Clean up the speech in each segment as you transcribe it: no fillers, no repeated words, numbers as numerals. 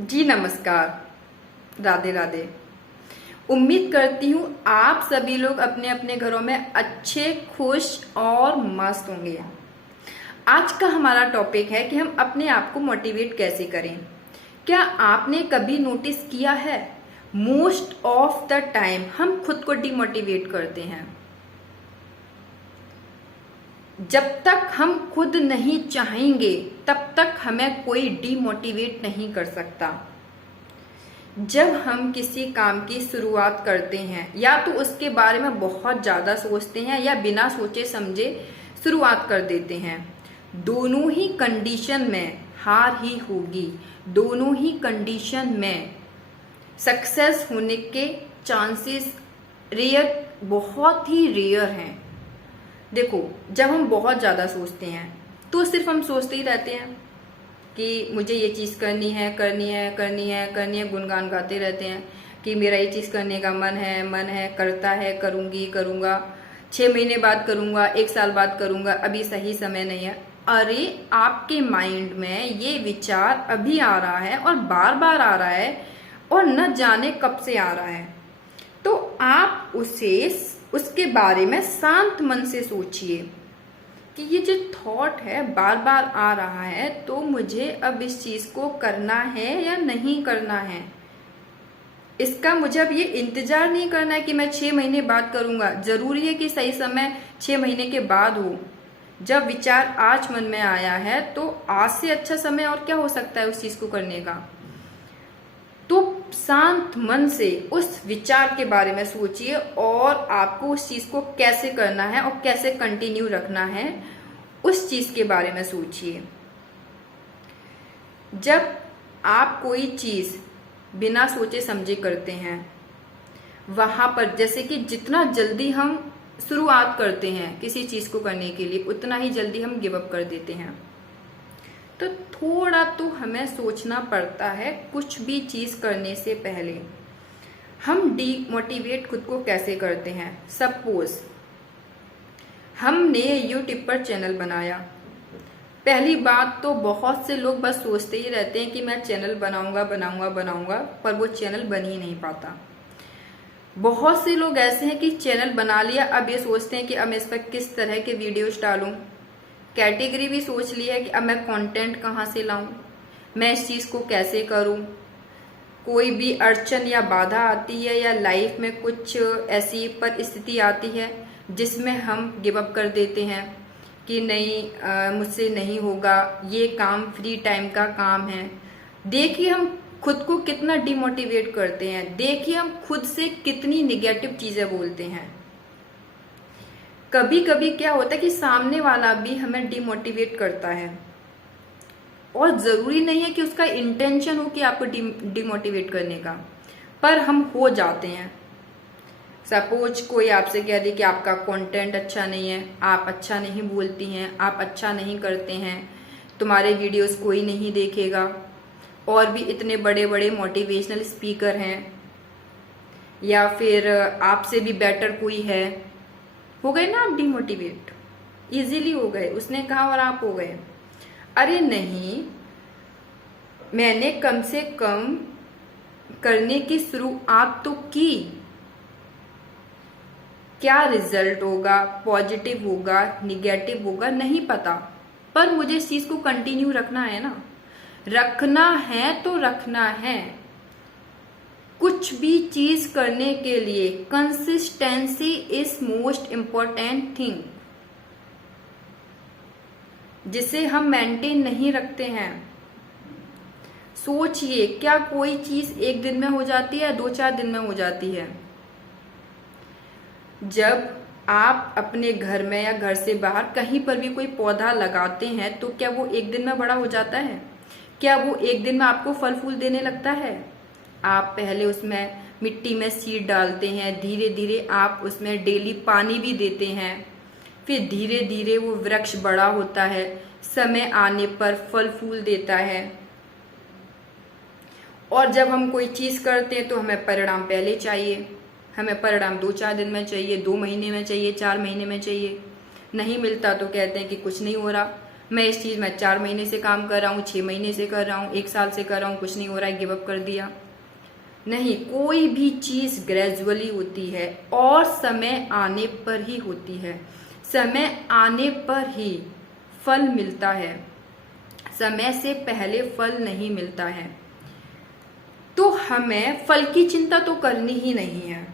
जी नमस्कार। राधे राधे। उम्मीद करती हूँ आप सभी लोग अपने अपने घरों में अच्छे, खुश और मस्त होंगे। आज का हमारा टॉपिक है कि हम अपने आप को मोटिवेट कैसे करें। क्या आपने कभी नोटिस किया है, मोस्ट ऑफ द टाइम हम खुद को डिमोटिवेट करते हैं। जब तक हम खुद नहीं चाहेंगे तब तक हमें कोई डिमोटिवेट नहीं कर सकता। जब हम किसी काम की शुरुआत करते हैं या तो उसके बारे में बहुत ज़्यादा सोचते हैं या बिना सोचे समझे शुरुआत कर देते हैं, दोनों ही कंडीशन में हार ही होगी। दोनों ही कंडीशन में सक्सेस होने के चांसेस बहुत ही रेयर हैं। देखो, जब हम बहुत ज़्यादा सोचते हैं तो सिर्फ हम सोचते ही रहते हैं कि मुझे ये चीज़ करनी है, करनी है, करनी है, करनी है, गुनगान गाते रहते हैं कि मेरा ये चीज़ करने का मन है, करता है, करूँगी, करूँगा, 6 महीने बाद करूँगा, 1 साल बाद करूँगा, अभी सही समय नहीं है। अरे, आपके माइंड में ये विचार अभी आ रहा है और बार बार आ रहा है और न जाने कब से आ रहा है। तो आप उसके बारे में शांत मन से सोचिए कि ये जो थॉट है बार बार आ रहा है, तो मुझे अब इस चीज को करना है या नहीं करना है। इसका मुझे अब ये इंतजार नहीं करना है कि मैं 6 महीने बाद करूंगा। जरूरी है कि सही समय 6 महीने के बाद हो। जब विचार आज मन में आया है तो आज से अच्छा समय और क्या हो सकता है उस चीज को करने का। तो शांत मन से उस विचार के बारे में सोचिए और आपको उस चीज को कैसे करना है और कैसे कंटिन्यू रखना है, उस चीज के बारे में सोचिए। जब आप कोई चीज बिना सोचे समझे करते हैं, वहां पर जैसे कि जितना जल्दी हम शुरुआत करते हैं किसी चीज को करने के लिए, उतना ही जल्दी हम गिव अप कर देते हैं। तो थोड़ा तो हमें सोचना पड़ता है कुछ भी चीज करने से पहले। हम डीमोटिवेट खुद को कैसे करते हैं। सपोज हमने यूट्यूब पर चैनल बनाया। पहली बात तो बहुत से लोग बस सोचते ही रहते हैं कि मैं चैनल बनाऊंगा, पर वो चैनल बन ही नहीं पाता। बहुत से लोग ऐसे हैं कि चैनल बना लिया, अब ये सोचते हैं कि अब मैं इस पर किस तरह के वीडियोस डालूं। कैटेगरी भी सोच ली है कि अब मैं कंटेंट कहाँ से लाऊं, मैं इस चीज़ को कैसे करूं। कोई भी अड़चन या बाधा आती है या लाइफ में कुछ ऐसी परिस्थिति आती है जिसमें हम गिव अप कर देते हैं कि नहीं, मुझसे नहीं होगा, ये काम फ्री टाइम का काम है। देखिए हम खुद को कितना डिमोटिवेट करते हैं। देखिए हम खुद से कितनी निगेटिव चीज़ें बोलते हैं। कभी कभी क्या होता है कि सामने वाला भी हमें डिमोटिवेट करता है और जरूरी नहीं है कि उसका इंटेंशन हो कि आपको डिमोटिवेट करने का, पर हम हो जाते हैं। सपोज कोई आपसे कह दे कि आपका कंटेंट अच्छा नहीं है, आप अच्छा नहीं बोलती हैं, आप अच्छा नहीं करते हैं, तुम्हारे वीडियोस कोई नहीं देखेगा, और भी इतने बड़े बड़े मोटिवेशनल स्पीकर हैं, या फिर आपसे भी बेटर कोई है। हो गए ना आप डिमोटिवेट, इजीली हो गए। उसने कहा और आप हो गए। अरे नहीं, मैंने कम से कम करने की शुरुआत तो की। क्या रिजल्ट होगा, पॉजिटिव होगा, निगेटिव होगा, नहीं पता, पर मुझे इस चीज को कंटिन्यू रखना है ना। रखना है तो रखना है। कुछ भी चीज करने के लिए consistency is most important thing, जिसे हम मेंटेन नहीं रखते हैं। सोचिए, क्या कोई चीज एक दिन में हो जाती है, 2-4 दिन में हो जाती है। जब आप अपने घर में या घर से बाहर कहीं पर भी कोई पौधा लगाते हैं तो क्या वो एक दिन में बड़ा हो जाता है? क्या वो एक दिन में आपको फल फूल देने लगता है? आप पहले उसमें मिट्टी में सीड डालते हैं, धीरे धीरे आप उसमें डेली पानी भी देते हैं, फिर धीरे धीरे वो वृक्ष बड़ा होता है, समय आने पर फल फूल देता है। और जब हम कोई चीज करते हैं तो हमें परिणाम पहले चाहिए। हमें परिणाम 2-4 दिन में चाहिए, 2 महीने में चाहिए, 4 महीने में चाहिए। नहीं मिलता तो कहते हैं कि कुछ नहीं हो रहा। मैं इस चीज़ में 4 महीने से काम कर रहा हूँ, 6 महीने से कर रहा हूँ, 1 साल से कर रहा हूँ, कुछ नहीं हो रहा है, गिव अप कर दिया। नहीं, कोई भी चीज़ ग्रेजुअली होती है और समय आने पर ही होती है। समय आने पर ही फल मिलता है, समय से पहले फल नहीं मिलता है। तो हमें फल की चिंता तो करनी ही नहीं है,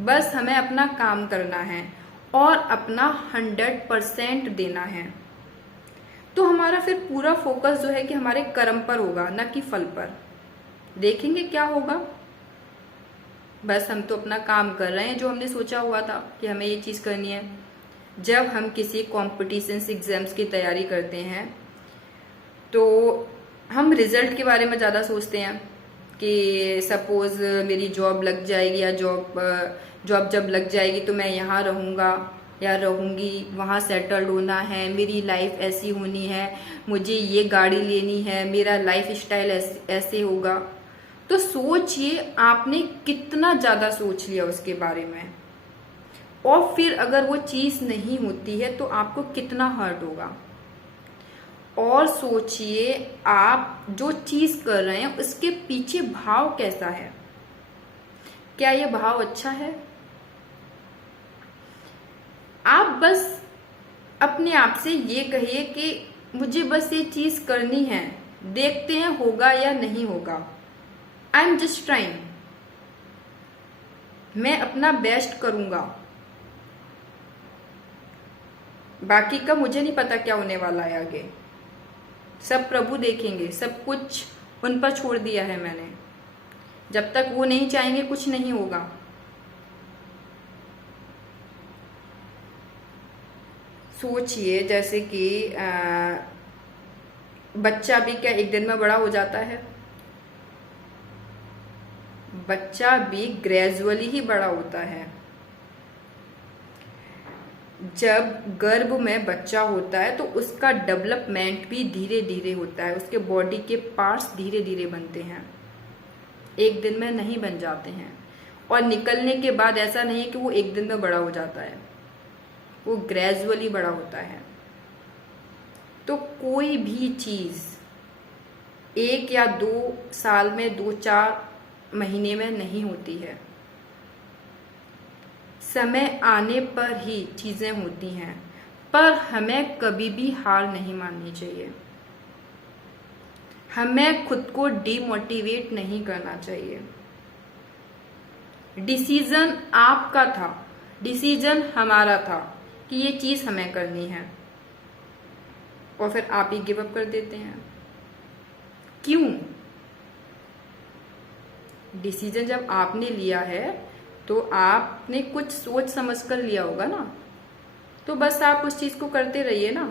बस हमें अपना काम करना है और अपना 100% देना है। तो हमारा फिर पूरा फोकस जो है कि हमारे कर्म पर होगा, ना कि फल पर। देखेंगे क्या होगा, बस हम तो अपना काम कर रहे हैं जो हमने सोचा हुआ था कि हमें ये चीज़ करनी है। जब हम किसी कॉम्पिटिशन्स एग्जाम्स की तैयारी करते हैं तो हम रिजल्ट के बारे में ज़्यादा सोचते हैं कि सपोज़ मेरी जॉब लग जाएगी या जॉब जब लग जाएगी तो मैं यहाँ रहूँगा या रहूँगी, वहाँ सेटल्ड होना है, मेरी लाइफ ऐसी होनी है, मुझे ये गाड़ी लेनी है, मेरा लाइफ स्टाइल ऐसे होगा। तो सोचिए आपने कितना ज़्यादा सोच लिया उसके बारे में, और फिर अगर वो चीज़ नहीं होती है तो आपको कितना हर्ट होगा। और सोचिए आप जो चीज़ कर रहे हैं उसके पीछे भाव कैसा है, क्या ये भाव अच्छा है। आप बस अपने आप से ये कहिए कि मुझे बस ये चीज़ करनी है, देखते हैं होगा या नहीं होगा। आई एम जस्ट ट्राइंग, मैं अपना बेस्ट करूंगा, बाकी का मुझे नहीं पता क्या होने वाला है आगे, सब प्रभु देखेंगे, सब कुछ उन पर छोड़ दिया है मैंने। जब तक वो नहीं चाहेंगे कुछ नहीं होगा। सोचिए जैसे कि बच्चा भी क्या एक दिन में बड़ा हो जाता है, बच्चा भी ग्रेजुअली ही बड़ा होता है। जब गर्भ में बच्चा होता है तो उसका डेवलपमेंट भी धीरे धीरे होता है, उसके बॉडी के पार्ट्स धीरे धीरे बनते हैं, एक दिन में नहीं बन जाते हैं। और निकलने के बाद ऐसा नहीं है कि वो एक दिन में बड़ा हो जाता है, वो ग्रेजुअली बड़ा होता है। तो कोई भी चीज़ 1 या 2 साल में, 2-4 महीने में नहीं होती है, समय आने पर ही चीज़ें होती हैं। पर हमें कभी भी हार नहीं माननी चाहिए, हमें खुद को डिमोटिवेट नहीं करना चाहिए। डिसीजन आपका था, डिसीजन हमारा था कि ये चीज़ हमें करनी है, और फिर आप ही गिव अप कर देते हैं। क्यों? डिसीजन जब आपने लिया है तो आपने कुछ सोच समझ कर लिया होगा ना, तो बस आप उस चीज़ को करते रहिए ना।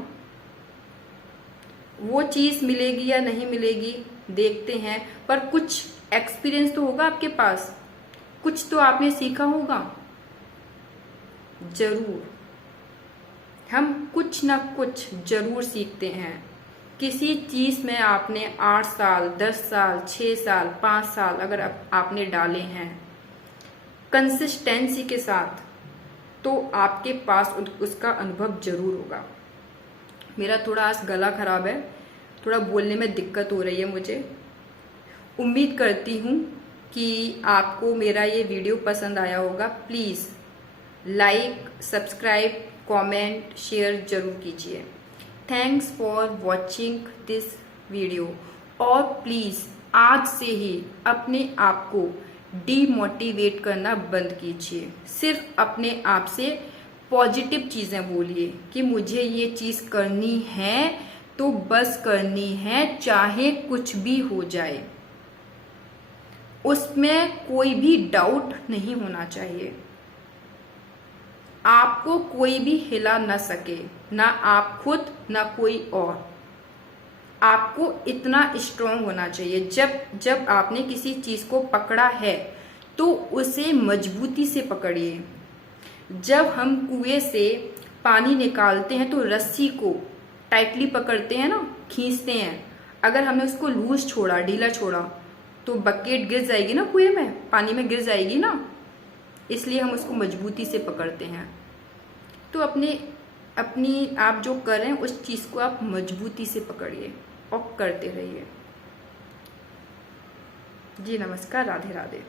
वो चीज़ मिलेगी या नहीं मिलेगी देखते हैं, पर कुछ एक्सपीरियंस तो होगा आपके पास, कुछ तो आपने सीखा होगा जरूर। हम कुछ ना कुछ जरूर सीखते हैं। किसी चीज़ में आपने 8 साल, 10 साल, 6 साल, 5 साल अगर आपने डाले हैं कंसिस्टेंसी के साथ, तो आपके पास उसका अनुभव जरूर होगा। मेरा थोड़ा आज गला खराब है, थोड़ा बोलने में दिक्कत हो रही है मुझे। उम्मीद करती हूँ कि आपको मेरा ये वीडियो पसंद आया होगा। Please like, subscribe, comment, share जरूर कीजिए। Thanks for watching this video. और प्लीज़ आज से ही अपने आप को डीमोटिवेट करना बंद कीजिए। सिर्फ अपने आप से पॉजिटिव चीज़ें बोलिए कि मुझे ये चीज़ करनी है तो बस करनी है, चाहे कुछ भी हो जाए। उसमें कोई भी डाउट नहीं होना चाहिए। आपको कोई भी हिला ना सके, ना आप खुद ना कोई और। आपको इतना स्ट्रांग होना चाहिए। जब आपने किसी चीज को पकड़ा है तो उसे मजबूती से पकड़िए। जब हम कुएं से पानी निकालते हैं तो रस्सी को टाइटली पकड़ते हैं ना, खींचते हैं। अगर हमने उसको लूज छोड़ा, ढीला छोड़ा, तो बकेट गिर जाएगी ना, कुएं में पानी में गिर जाएगी ना। इसलिए हम उसको मजबूती से पकड़ते हैं। तो अपने अपनी आप जो कर रहे हैं उस चीज को आप मजबूती से पकड़िए और करते रहिए। जी नमस्कार, राधे राधे।